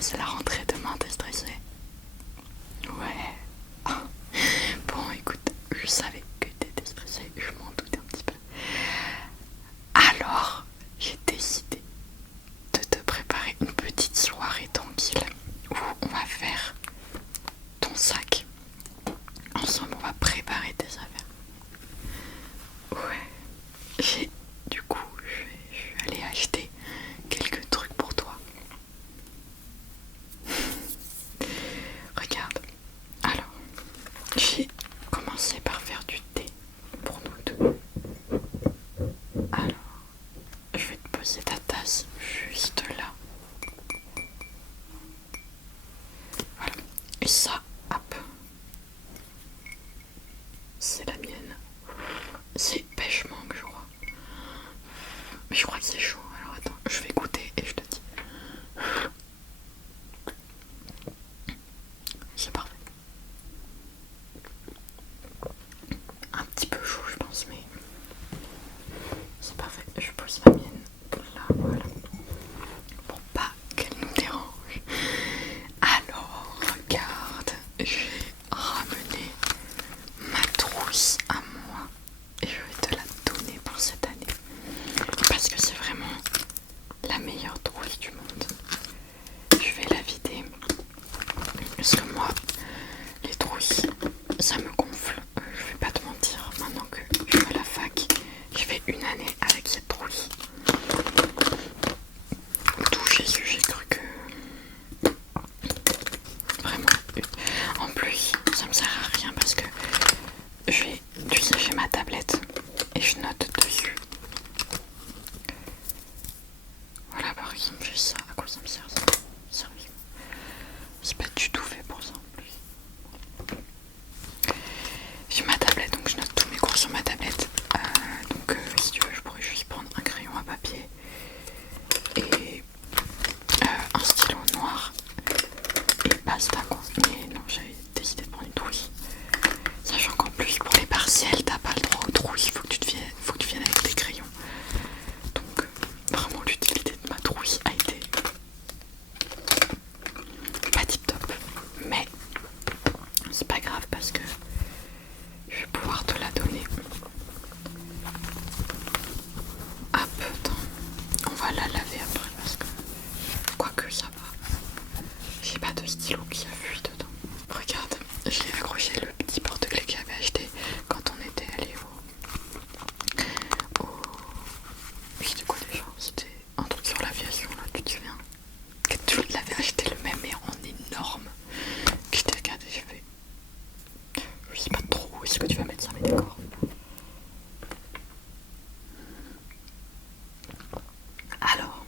c'est la rentrée demain, t'es stressée? Ouais. Bon, écoute, je savais que t'étais stressée, je m'en doutais un petit peu. Alors, j'ai décidé de te préparer une petite soirée tranquille où on va faire ton sac. Ensemble, on va préparer tes affaires. Ouais. Du coup, je suis allée acheter quelques trucs pour toi. Regarde. Alors, j'ai commencé par faire du thé pour nous deux. Alors, je vais te poser ta tasse juste là. Voilà. Et ça, hop. C'est la mienne. C'est pêche mangue, je crois. Mais je crois que c'est chaud. Alors attends, je vais goûter et je te dis. C'est parfait. Un petit peu chaud, je pense, mais c'est parfait. Je pose la mienne là, voilà. Pour pas qu'elle nous dérange. Alors, regarde, j'ai ramené ma trousse à moi et je vais te la donner pour cette année. Parce que c'est vraiment la meilleure trousse du monde. Je vais la vider. Parce que moi, les trousses, ça me gonfle. Je vais pas te mentir, maintenant que je suis à la fac, je fais une année avec cette trousse. D'où j'ai cru que... Vraiment. En plus, ça me sert à rien parce que tu sais, j'ai ma tablette et je note dessus. Voilà, par exemple, j'ai ça. À quoi ça me sert ça? Sérieux. C'est pas du tout fait pour ça en plus. J'ai ma tablette, donc je note tous mes cours sur ma tablette. Donc si tu veux, je pourrais juste prendre un crayon à papier et un stylo noir et basta quoi. Mais non, j'avais décidé de prendre une trousse. Sachant qu'en plus pour les partiels, t'as pas le droit aux trouilles, faut que tu viennes avec des crayons. Donc vraiment l'utilité de ma trousse a été pas tip top. Mais c'est pas grave parce que je vais pouvoir te la donner. Hop, attends. On va la laver après parce que quoique ça va. J'ai pas de stylo qui a fui dedans. Regarde, j'ai accroché le petit porte-clés que j'avais acheté quand on était allé au... C'était quoi déjà? C'était un truc sur l'aviation là, tu te souviens? Que tu l'avais acheté le même mais en énorme. Que je t'ai regardé, j'ai fait... Je sais pas trop où est-ce que tu vas mettre ça, mais d'accord. Alors,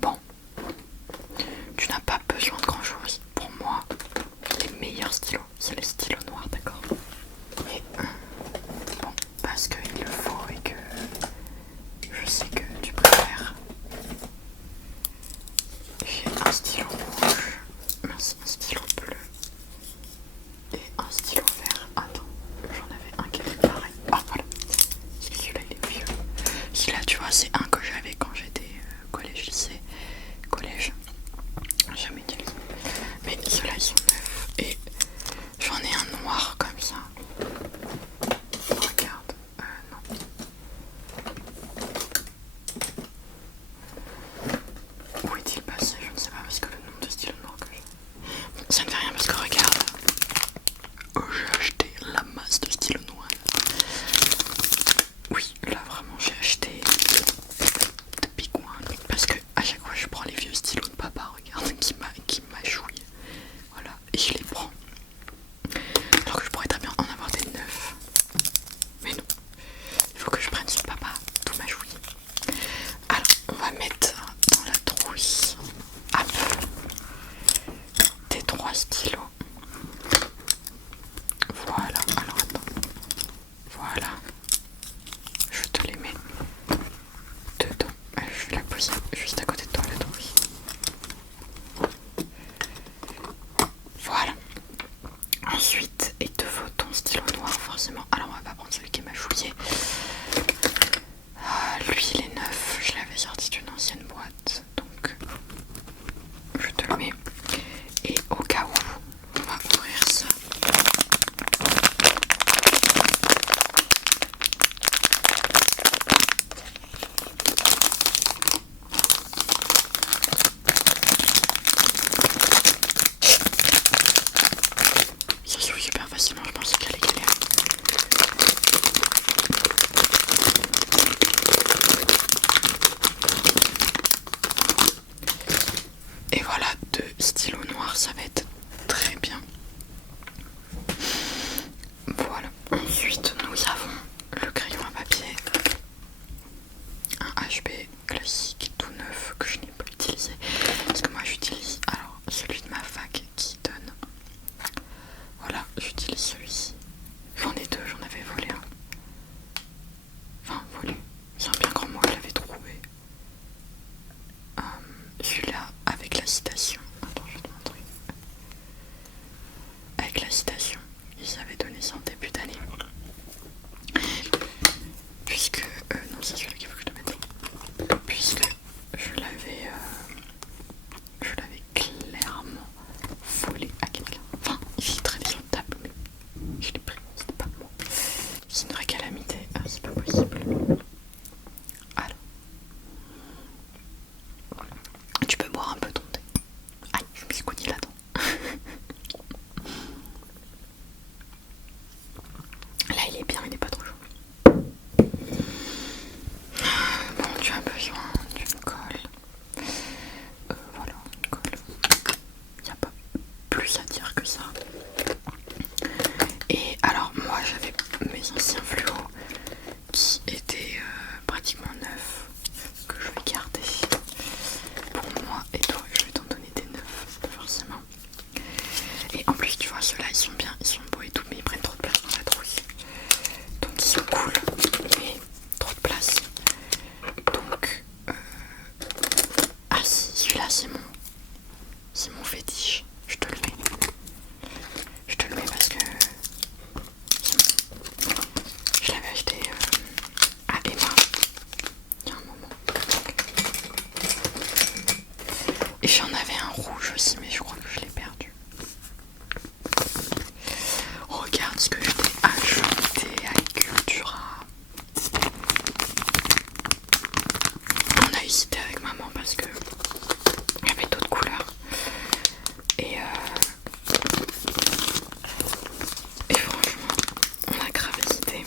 bon, tu n'as pas besoin de grand chose. Pour moi, les meilleurs stylos, c'est les stylos noirs, d'accord? Mais bon, parce qu'il le faut et que je sais que tu préfères. J'ai un stylo rouge, un stylo bleu et un stylo vert. Attends, j'en avais un qui était pareil. Ah voilà, celui-là il est vieux. Celui-là tu vois c'est un que j'avais quand j'étais collège, lycée, collège. Jamais utilisé. Mais ceux-là ils sont neufs et j'en ai un noir comme ça. Regarde, non. Où est-il passé? Je ne sais pas parce que le nombre de stylos noirs que j'ai. Ça ne fait rien parce que regarde. J'ai acheté la masse de stylos noirs. Oui, là vraiment j'ai acheté de big one. Parce que à chaque fois je prends les vieux stylos de papa, regarde, qui m'achouillent. Voilà, et je les prends. Alors que je pourrais très bien en avoir des neufs. Mais non, il faut que je prenne sur papa, tout m'achouille. Alors, on va mettre dans la trousse tes 3 stylos. Voilà, alors attends. Voilà. Je te les mets dedans. Je vais la poser juste à côté de toi, la trousse. Voilà. Ensuite, il te faut ton stylo noir forcément. Alors on va pas prendre celui qui m'a chouillé. Lui il est neuf, je l'avais sorti d'une ancienne boîte. Donc Et voilà, de stylo noir, ça va être très bien. Voilà. Ensuite, nous avons le crayon à papier. Un HB classique tout neuf que je n'ai pas utilisé. Parce que moi j'utilise alors celui de ma fac qui donne. Voilà, j'utilise celui-ci. J'en ai deux, j'en avais volé un. Enfin, volé. C'est un bien grand mot, je l'avais trouvé. Celui-là avec la citation. Attends, je vais te montrer. Avec la citation, ils avaient donné ça en début d'année. Puisque. Non, c'est celui-là qu'il faut que je te mette. Puisque je l'avais clairement volé à quelqu'un. Enfin, il est traîné sur une table, mais je l'ai pris, c'était pas moi. C'est une vraie calamité, c'est pas possible. Alors. Tu peux boire un peu ton thé. Aïe, je me suis cognée là-dedans. Là, il est bien, il n'est pas trop chaud. Bon, tu as besoin d'une colle. Voilà, une colle. Il n'y a pas plus à dire que ça. Et alors, moi, j'avais mes anciens fluos qui étaient pratiquement neufs, que je vais garder pour moi et toi. Je vais t'en donner des neufs, forcément. Et en plus, tu vois, ceux-là, ils sont bien, ils sont beaux et tout, mais ils prennent trop de place dans la trousse. Donc, ils sont cool, mais trop de place. Donc, ah si, celui-là, c'est mon fétiche. Je te le mets. Je te le mets parce que je l'avais acheté à Emma il y a un moment. Et j'en avais un rouge aussi, mais je crois que je l'ai perdu. Regarde ce que je t'ai ajouté à Cultura. On a hésité avec maman parce que il y avait d'autres couleurs. Et franchement, on a grave hésité.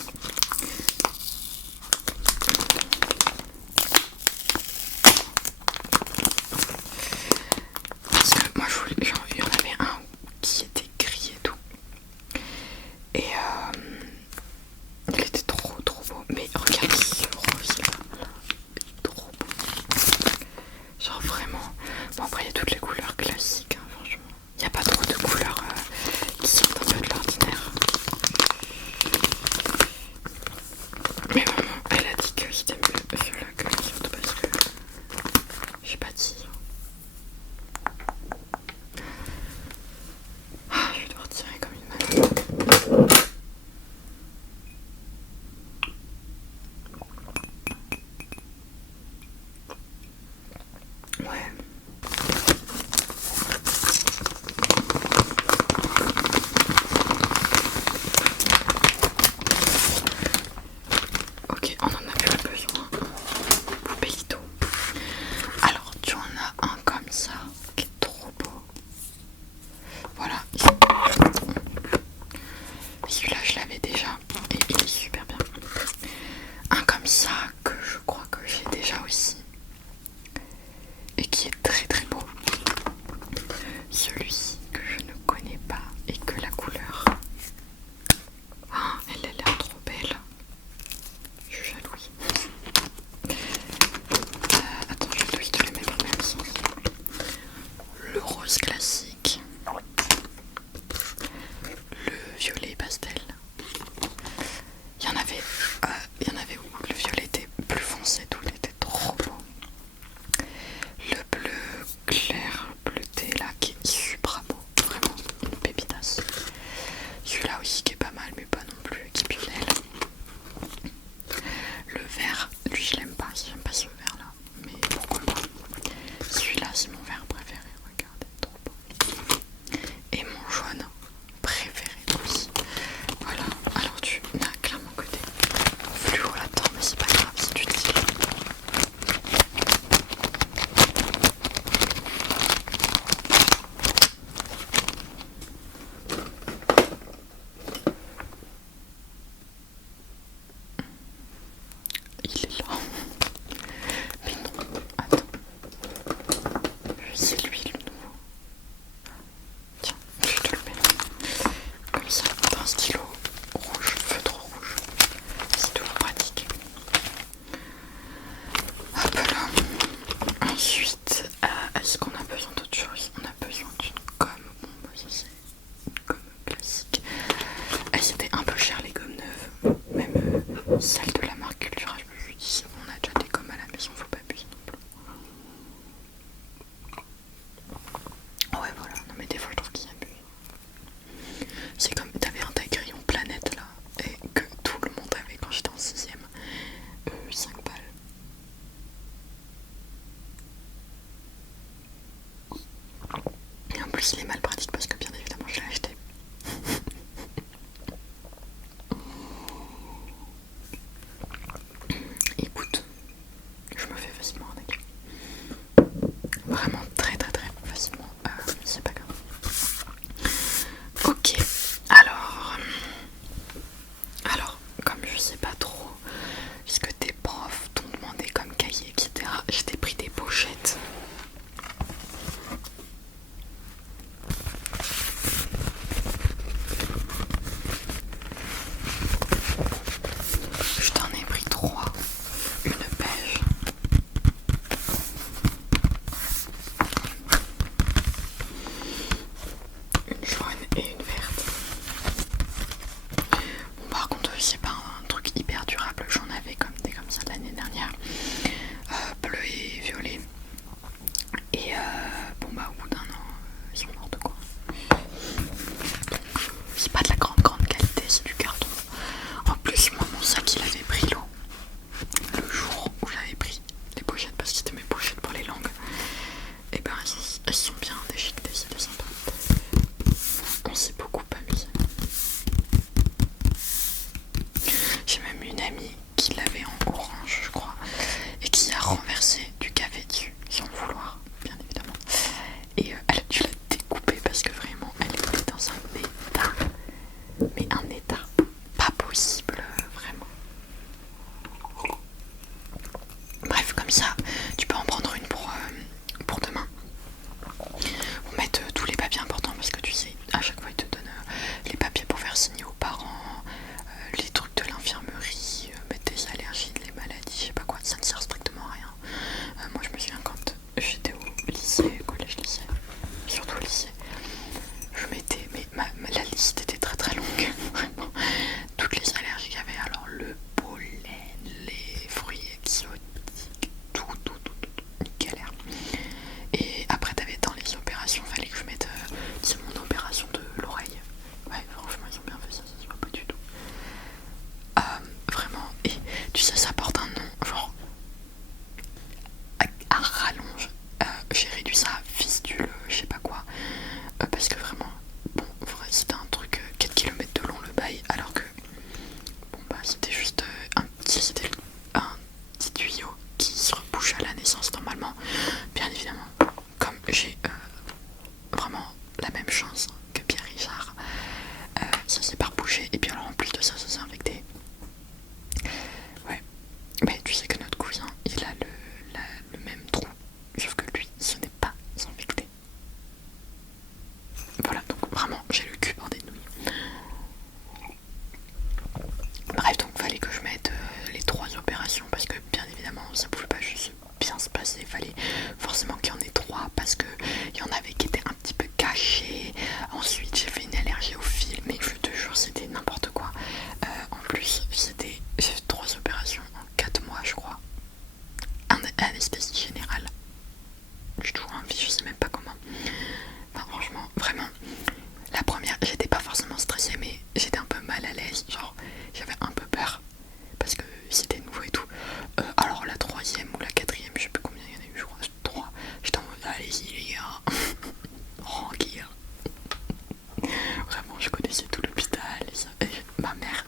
Parce que moi, il y en avait un qui était gris et tout. Et il était trop beau. Mais regarde ce rose là, trop beau. Genre vraiment. Bon, après, il y a toutes les couleurs classiques, hein, franchement. Il n'y a pas trop de couleurs qui sortent un peu de l'ordinaire. Mais maman, elle a dit que c'était mieux celui-là que les autres parce que j'ai pas dit. Ah, je vais devoir tirer comme une malade. Ouais. Ok, on en a plus besoin. Poupéito. Alors, tu en as un comme ça qui est trop beau. Voilà. Celui-là, je l'avais déjà et il est super bien. Un comme ça que je crois que j'ai déjà aussi et qui est très beau. Celui que je ne connais pas et que la couleur. Ah, elle a l'air trop belle. Je suis jalouse. Attends, je dois te les mettre dans le même sens. Le rose classique. Le violet pastel. Il y en avait où le violet était plus foncé, tout, il était trop beau. Le bleu clair, bleuté là, qui est super beau, vraiment une pépitasse. Celui-là aussi qui est pas mal, mais pas non plus exceptionnel. Le vert, lui je l'aime pas, ce vert là, mais pourquoi pas. Celui-là c'est mon vert préféré, regardez, trop beau. plus il est mal pratique parce que bien évidemment je l'ai acheté. Écoute, je me fais facilement arnaquer. Vraiment très très très facilement. C'est pas grave. Ok, alors, comme je sais pas trop ce que tes profs t'ont demandé comme cahier, etc., je t'ai pris des pochettes. Je t'en ai pris 3. Une beige, une jaune et une verte. Bon, par contre, c'est pas un truc hyper durable. J'en avais comme des comme ça l'année dernière. Bleu et violet. Et bon bah au bout d'un an, ils sont morts de quoi. C'est pas de la grande qualité, c'est du carton. En plus, moi mon sac il avait pris l'eau le jour où j'avais pris les pochettes parce que c'était mes pochettes pour les langues. Et ben elles sont bien déchiquetées, c'était sympa. On s'est beaucoup amusé. J'ai même une amie qui l'avait en orange, je crois, et qui a renversé du café dessus, sans le vouloir, bien évidemment. Et elle a dû la découper parce que vraiment, elle était dans un état, mais un état pas possible, vraiment. Bref, comme ça, tu peux en prendre une pour demain. Vous mettre tous les papiers importants parce que tu sais, à chaque fois ils te donnent les papiers pour faire signer aux parents, les trucs de l'infirmerie, mettre des allergies, les maladies, je sais pas quoi, ça ne sert strictement à rien. Moi je me souviens quand j'étais au lycée, collège, lycée, surtout au lycée, je mettais, mais la liste était très très longue, vraiment, toutes les allergies qu'il y avait, alors le pollen, les fruits exotiques, tout, une galère. Et après t'avais dans les opérations, fallait que je mette c'est mon opération de l'oreille. Ouais, franchement ils ont bien fait ça, ça se voit pas du tout. Vraiment, et tu sais ça porte un nom, genre à rallonge. J'ai réduit ça à fistule, je sais pas quoi. Parce que vraiment, bon, vrai, c'était un truc 4 km de long le bail, alors que bon bah c'était juste c'était un petit tuyau qui se rebouche à la naissance normalement. Bien évidemment, comme j'ai vraiment la même chance que Pierre Richard, ça s'est pas rebouché, et puis alors en plus de ça, ça s'est infecté. Ouais, mais tu sais que notre cousin, il a le même trou, sauf que lui, ce n'est pas infecté. Voilà, donc vraiment, j'ai le cul bordé de nouilles. Bref, donc fallait que je mette les 3 opérations parce que bien évidemment ça pouvait pas juste bien se passer, il fallait forcément qu'il y en ait 3 parce que il y en avait qui étaient un petit peu cachés. Ensuite j'ai fait une allergie au film, mais je te jure c'était n'importe quoi. En plus j'ai fait 3 opérations en 4 mois je crois. Anesthésie générale. J'ai toujours envie, je sais même pas comment. Enfin franchement, vraiment. La première, j'étais pas forcément stressée, mais j'étais un peu mal à l'aise, genre j'avais un peu peur parce que c'était nouveau et tout. Alors la troisième ou la quatrième, je sais plus combien il y en a eu, je crois 3. J'étais en mode allez-y les gars, tranquille. Vraiment, je connaissais tout l'hôpital et ça. Et ma mère,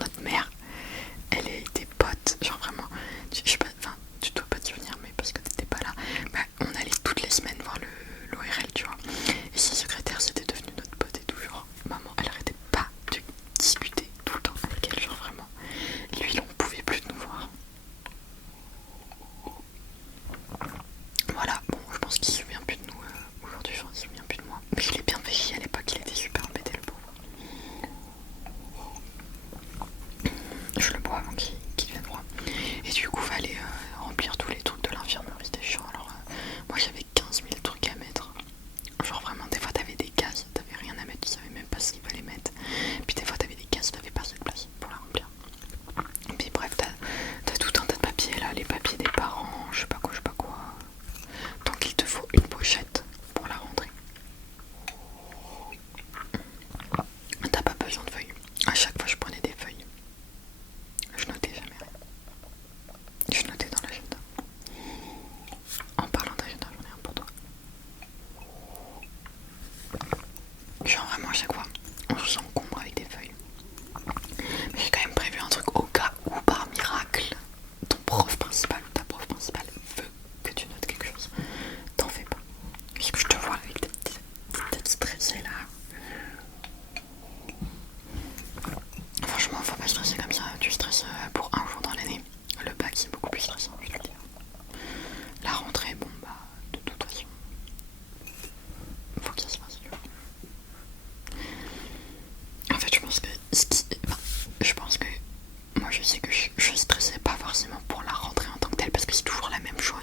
notre mère, elle était pote, genre vraiment. Je sais pas, enfin, tu dois pas te souvenir, mais parce que t'étais pas là. Bah, on allait toutes les semaines voir l'ORL, tu vois. Et sa secrétaire, c'était devenu notre pote et tout, genre. Maman, elle arrêtait pas de discuter tout le temps avec elle, genre vraiment. Lui, il en pouvait plus de nous voir. Voilà, bon, je pense qu'il se souvient plus de nous aujourd'hui, enfin, il se souvient plus de moi. Mais je l'ai bien fait chier à l'époque, il était super embêté, le pauvre. Je le bois avant qu'il vienne voir. Et du coup, fallait remplir tous les trucs de l'infirmerie, c'était chiant. Alors, moi j'avais 15 000 trucs à mettre. Genre vraiment, des fois t'avais des cases, t'avais rien à mettre, tu savais même pas ce qu'il fallait mettre. Puis des fois t'avais des cases, t'avais pas assez de place pour la remplir. Et puis bref, t'as tout un tas de papiers là, les papiers des parents, je sais pas quoi, Donc il te faut une pochette pour la rentrée. T'as pas besoin de feuilles. À chaque fois je prenais des feuilles. Je notais jamais rien. Je notais dans l'agenda. En parlant d'agenda, j'en ai un pour toi.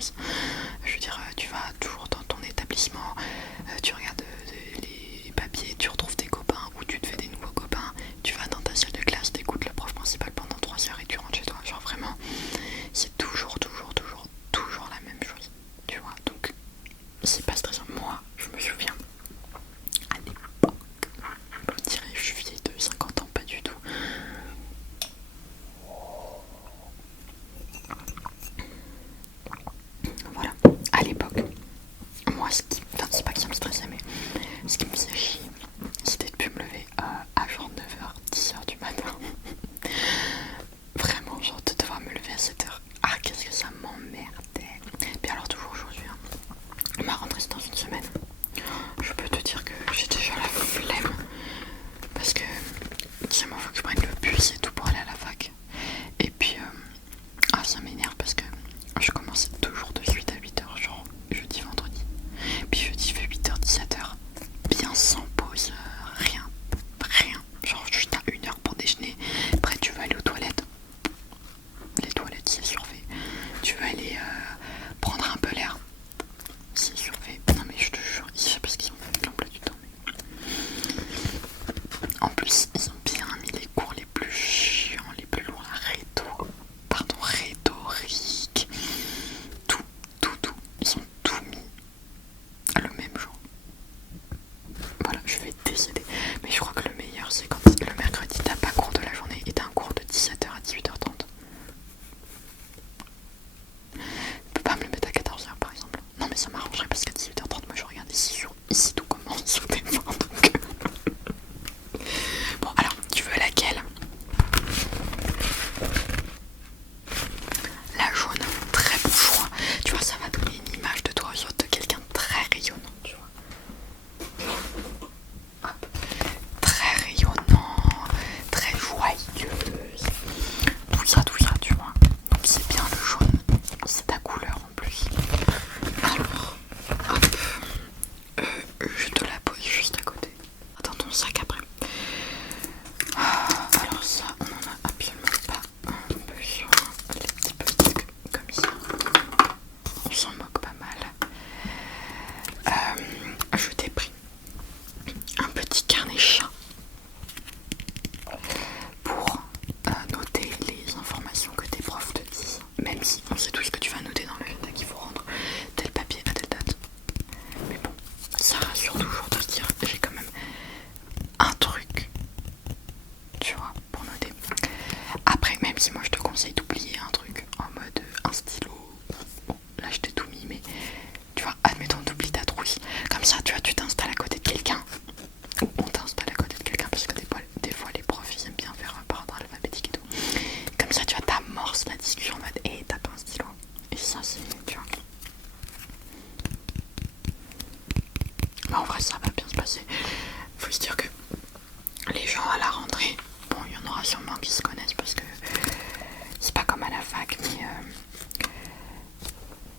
chose. Je veux dire, tu vas toujours dans ton établissement, tu regardes les papiers, tu retrouves tes copains ou tu te fais des nouveaux copains, tu vas dans ta salle de classe, t'écoutes le prof principal pendant 3 heures et tu rentres chez toi. Genre vraiment, c'est toujours la même chose, tu vois. Donc c'est pas stressant. Moi, je me souviens à l'époque, on dirait que je suis vieille de 50 ans, pas du tout. Voilà, à l'époque, moi, enfin, c'est pas que ça me stressait, mais ce qui me faisait chier, c'était de plus me lever à genre 9h, 10h du matin. Vraiment, genre de devoir me lever à 7h. Ah, qu'est-ce que ça m'emmerdait. Puis alors, toujours aujourd'hui, hein, ma rentrée c'est dans une semaine. Je peux te dire que j'ai déjà la flemme. Parce que, tiens, moi, faut que je prenne le bus et tout pour aller à la fac. Et puis, ça m'énerve parce que je commence toujours de suite à 8h, genre jeudi, vendredi. Puis jeudi, il fait 8h, 17h. Bien sans pause, rien. Genre, juste à 1h pour déjeuner. Après, tu vas aller aux toilettes. Les toilettes, c'est surfait. Tu vas aller prendre un peu l'air. C'est surfait. Non, mais je te jure, je sais pas ce qu'ils ont fait avec l'emploi du temps. Mais... en plus, ils ont bien mis les cours les plus chiants, les plus lourds à rhétorique. Tout. Ils ont tout mis le même jour. Voilà, je vais décéder. Mais je crois que le meilleur, c'est quand le mercredi, t'as pas cours de la journée et t'as un cours de 17h à 18h30. Je peux pas me le mettre à 14h par exemple. Non, mais ça m'arrangerait parce qu'à 18h30, moi je regarde ici tout commence sur tes mains. Donc... bon, alors, tu veux laquelle? La jaune, très bon choix. Tu vois, ça va donner une image de toi aux autres, de quelqu'un de très rayonnant, tu vois. Hop. Très rayonnant, très joyeuse. Tout ça, tu vois. Donc c'est bien le jaune. C'est ta couleur en plus. Alors, hop. Je te la pose juste à côté. Dans ton sac après. Alors ça, on en a absolument pas besoin. Les petits post-it comme ça. On s'en moque pas mal. Je t'ai pris un petit carnet chat pour noter les informations que tes profs te disent. Même si on sait tout ce que tu vas noter dans l'agenda qu'il faut rendre tel papier à telle date. Mais bon, ça rassure toujours de se dire j'ai quand même un truc, tu vois, pour noter. Après, même si moi je te conseille d'oublier un truc en mode un stylo, bon là je t'ai tout mis, mais tu vois, admettons t'oublies ta trousse, comme ça tu vois, tu t'installes à côté de quelqu'un, ou on t'installe à côté de quelqu'un, parce que des fois les profs ils aiment bien faire par ordre alphabétique et tout. Comme ça tu vois, t'amorces la discussion en mode hey, t'as pas un stylo, et ça c'est, tu vois. Mais en vrai ça va bien se passer. Faut se dire que les gens à la rentrée, bon il y en aura sûrement qui se connaissent parce que c'est pas comme à la fac,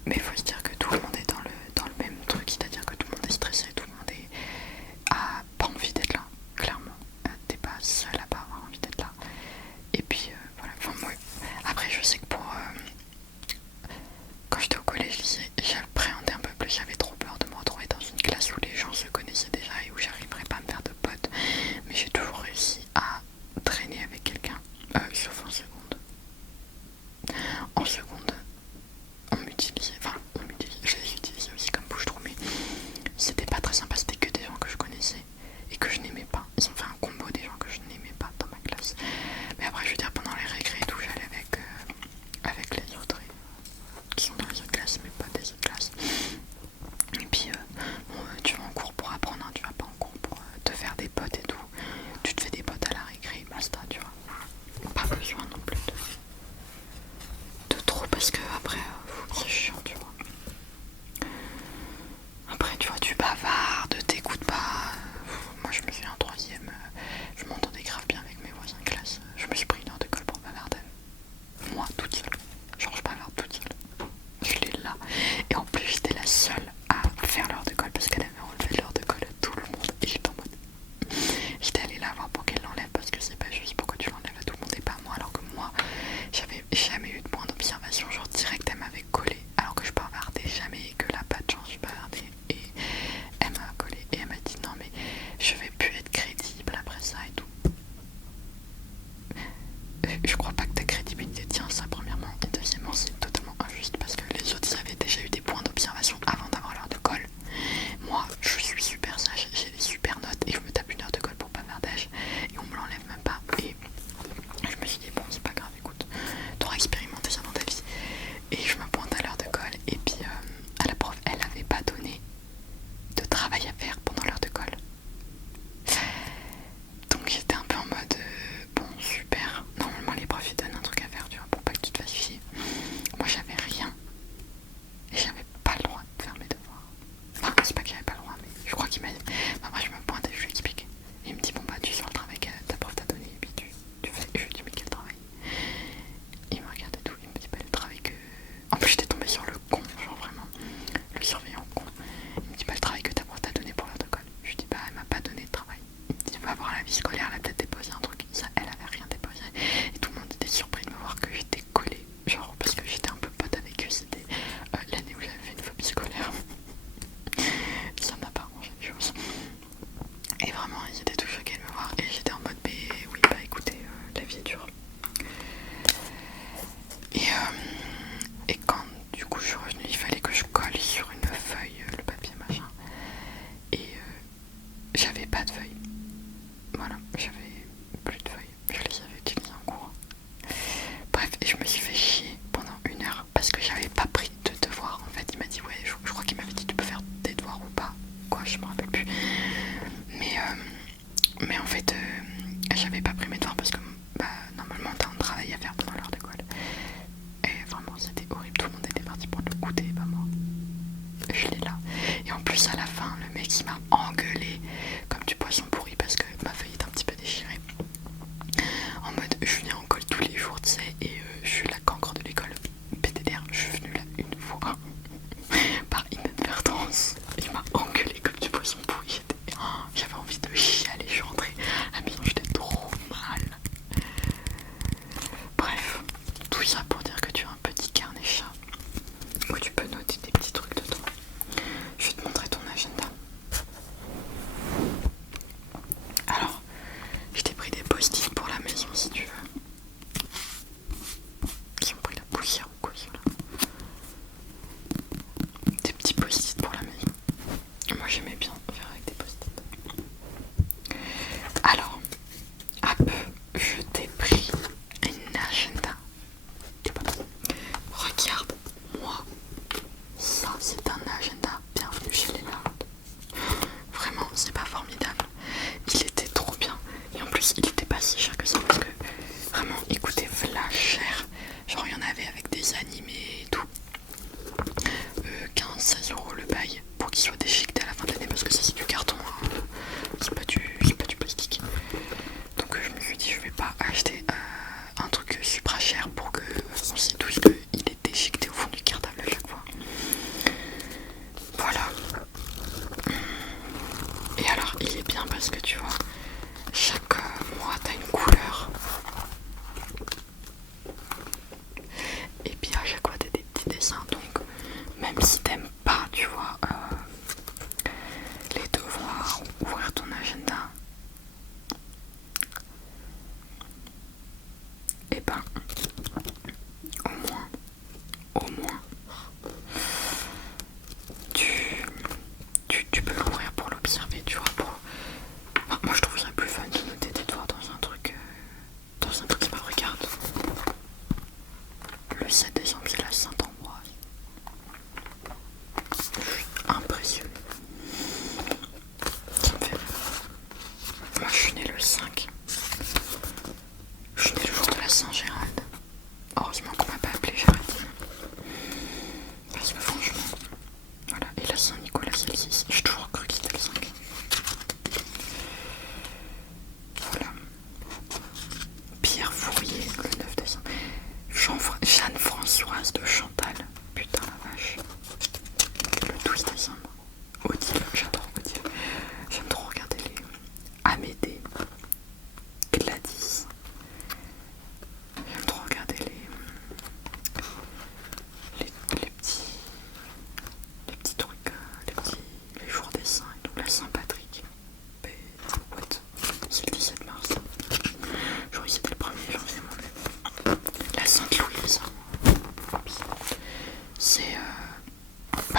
mais faut se dire que tout le monde est dans le même truc, c'est-à-dire que tout le monde est stressé, tout le monde a pas envie d'être là, clairement. T'es pas seul à pas avoir envie d'être là. Et puis voilà, enfin moi, après je sais que quand j'étais au collège, lycée, j'appréhendais un peu plus, j'avais trop peur de me retrouver dans une classe où les gens se connaissaient déjà et où j'arriverais pas à me faire de potes. Mais j'ai toujours réussi à traîner avec quelqu'un, sauf en seconde. En seconde, on m'utilisait, je les utilisais aussi comme bouche-trou, mais c'était pas très sympa, c'était que des gens que je connaissais et que je n'aimais pas. Ils ont fait un combo des gens que je n'aimais pas dans ma classe. Mais après, je veux dire, pendant les récrés et tout, j'allais avec les autres qui sont dans les autres classes, mais pas des autres classes. Et puis, tu vas en cours pour apprendre, hein, tu vas pas en cours pour te faire des potes et tout. Tu te fais des potes à la récré, basta, tu vois. Pas besoin non plus de trop, parce que après, c'est chiant, tu vois. Après, tu vois, tu bavardes, t'écoutes pas. Moi, je me suis en troisième, je m'entendais grave bien avec mes voisins de classe. Je me suis pris une heure de colle pour bavarder. Moi, toute seule. Genre, je bavarde toute seule. Je l'ai là. Et en plus, j'étais la seule à faire l'heure de colle parce qu'elle avait enlevé l'heure de colle à tout le monde. Et j'étais en mode. J'étais allée la voir pour qu'elle l'enlève parce que c'est pas juste pourquoi tu l'enlèves à tout le monde et pas à moi. Alors que moi, j'avais jamais eu de point d'observation. Genre, direct, elle m'avait collé alors que je bavardais.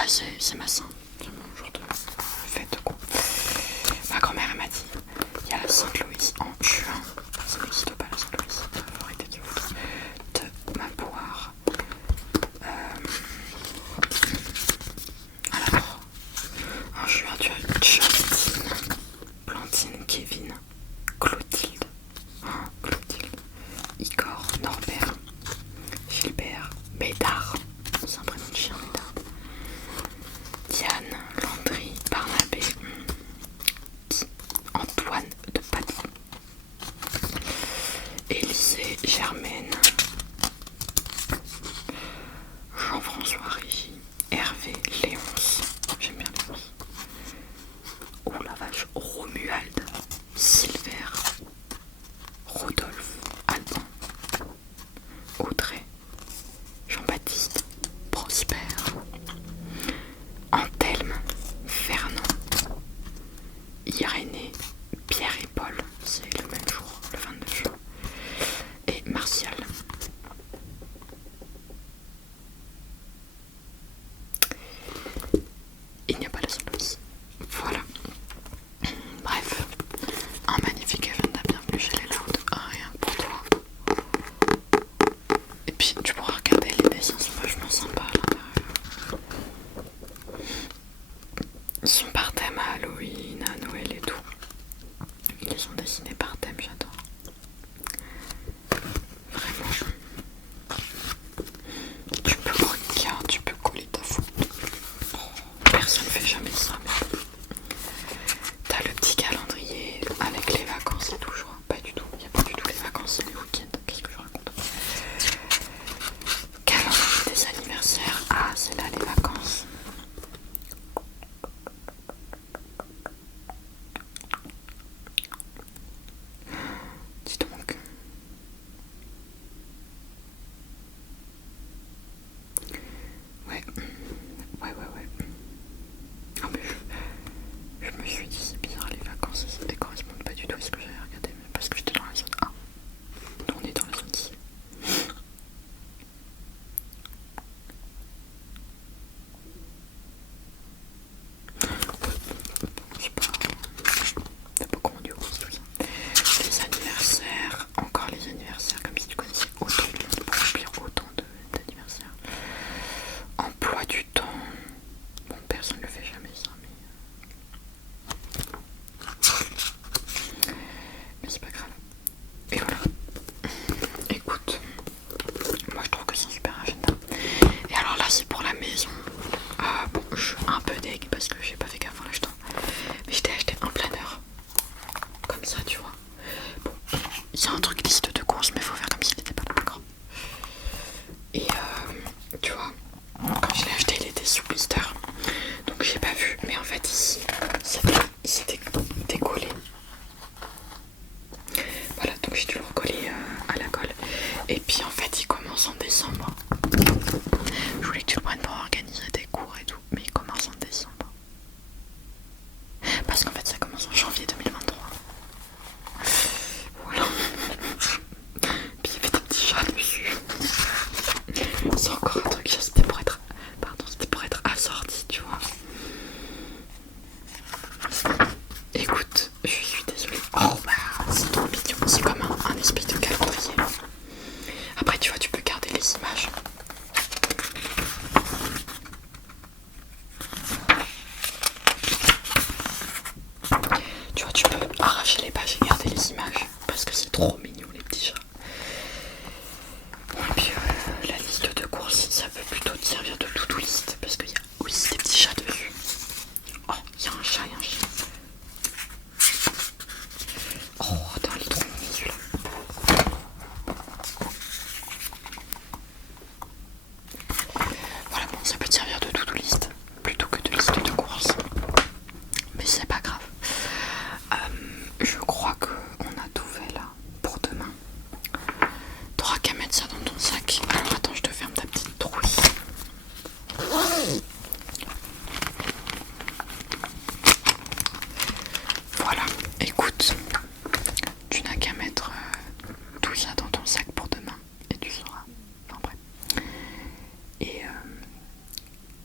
c'est ma saint, c'est mon jour de fête quoi. Ma grand-mère elle m'a dit, il y a la Sainte-Louise en juin, ça n'existe pas la Sainte-Louise, faut arrêter de foutre de ma poire. Alors, en juin tu as Justine, Plantine, Kevin, Clotilde, Igor, Norbert, Gilbert, Bédard, c'est un prénom de chien Bédard, Diane, Landry, Barnabé, Antoine de Paty, Élisée, Germaine, Jean-François Régis, Hervé, Léonce, j'aime bien Léonce, oh la vache, Romuald, Silver, Rodolphe, Alban, Audrey, Jean-Baptiste, Prosper, Anthelme, Fernand, Irénée, Pierre et Paul, c'est le même jour, le 22 juin, et Martial. Il n'y a pas la Sainte-Louise. Voilà. Bref, un magnifique agenda, bienvenue chez les Loud, rien que pour toi. Et puis tu pourras regarder les dessins, sont vachement sympas à l'intérieur. Ils sont par thème à Halloween, à Noël et tout. Ils les ont dessinés par thème, j'adore. Vraiment. Tu peux regarder, tu peux coller ta photo. Personne ne fait jamais ça, mais t'as le petit calendrier avec les vacances et tout, je crois. Pas du tout, il n'y a pas du tout les vacances et les week-ends. Qu'est-ce que je raconte? Calendrier des anniversaires. Ah, c'est là les vacances.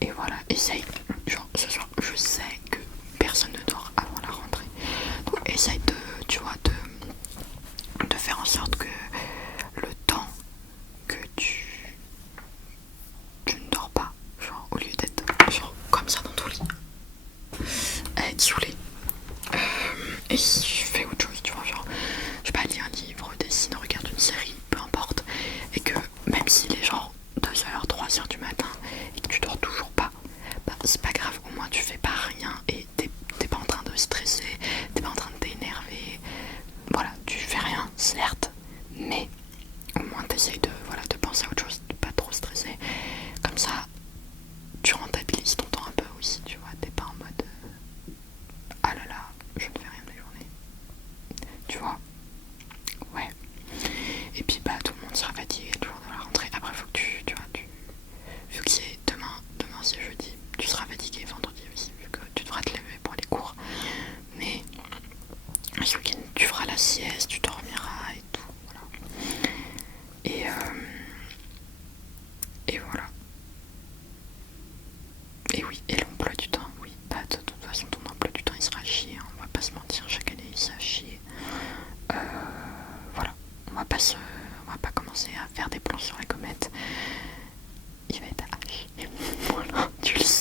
Et voilà, essaye, genre ce soir, je sais que personne ne dort avant la rentrée. Donc essaye de, tu vois, de faire en sorte que le temps que tu ne dors pas, genre au lieu d'être genre comme ça dans ton lit, être saoulé. Et si je fais autre chose, tu vois, genre, je sais pas, lis un livre, dessine, regarde une série, peu importe, et que même s'il est genre 2h, 3h du matin et que tu dors toujours pas, bah c'est pas grave, au moins tu fais pas rien et t'es pas en train de stresser, t'es pas en train de t'énerver, voilà, tu fais rien, certes, mais au moins t'essayes de, voilà, de penser à autre chose, de pas trop stresser, comme ça tu rentabilises ton temps un peu aussi, tu vois, t'es pas en mode ah là là, je ne fais rien de la journée, tu vois. Ouais. Et puis bah tout le monde sera fatigué le jour de la rentrée. Après faut que tu vois, vu que c'est demain c'est jeudi, tu seras fatigué vendredi aussi, vu que tu devras te lever pour les cours. Mais ce week-end tu feras la sieste, tu dormiras et tout. Voilà. Et voilà. Et oui, et l'emploi du temps, oui, bah de toute façon ton emploi du temps il sera chier, hein, on va pas se mentir, chaque année il sera chier. Voilà, on va pas commencer à faire des plans sur la comète. Il va être à chier. Voilà, tu le sais.